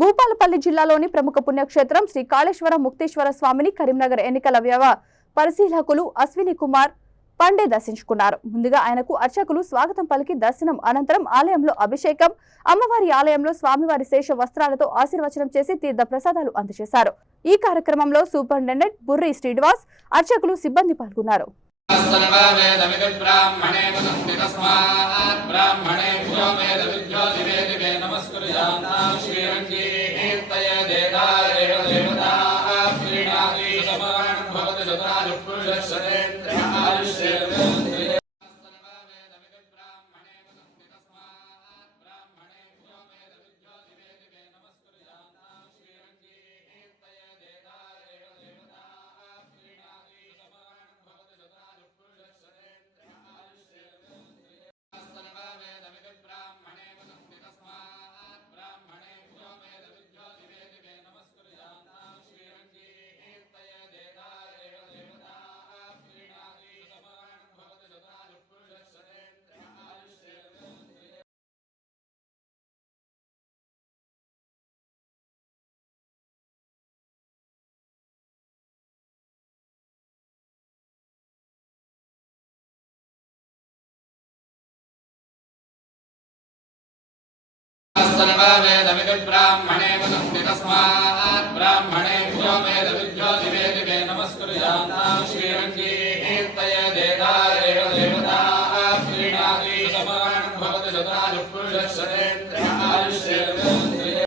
భూపాలపల్లి జిల్లాలోని ప్రముఖ పుణ్యక్షేత్రం శ్రీ కాళేశ్వర ముక్తేశ్వర స్వామిని కరీంనగర్ ఎన్నికల వ్యవ పరిశీలకులు అశ్విని కుమార్ పండే దర్శించుకున్నారు. ముందుగా ఆయనకు అర్చకులు స్వాగతం పలికి దర్శనం అనంతరం ఆలయంలో అభిషేకం, అమ్మవారి ఆలయంలో స్వామివారి శేష వస్త్రాలతో ఆశీర్వచనం చేసి తీర్థ ప్రసాదాలు అందజేశారు. ఈ కార్యక్రమంలో సూపరింటెండెంట్ బుర్రి శ్రీనివాస్, అర్చకులు, సిబ్బంది పాల్గొన్నారు. सर्ववेदविदुर्ब्राह्मणे वदन्ति तस्मात् ब्राह्मणे भ्यो वेदविद्यो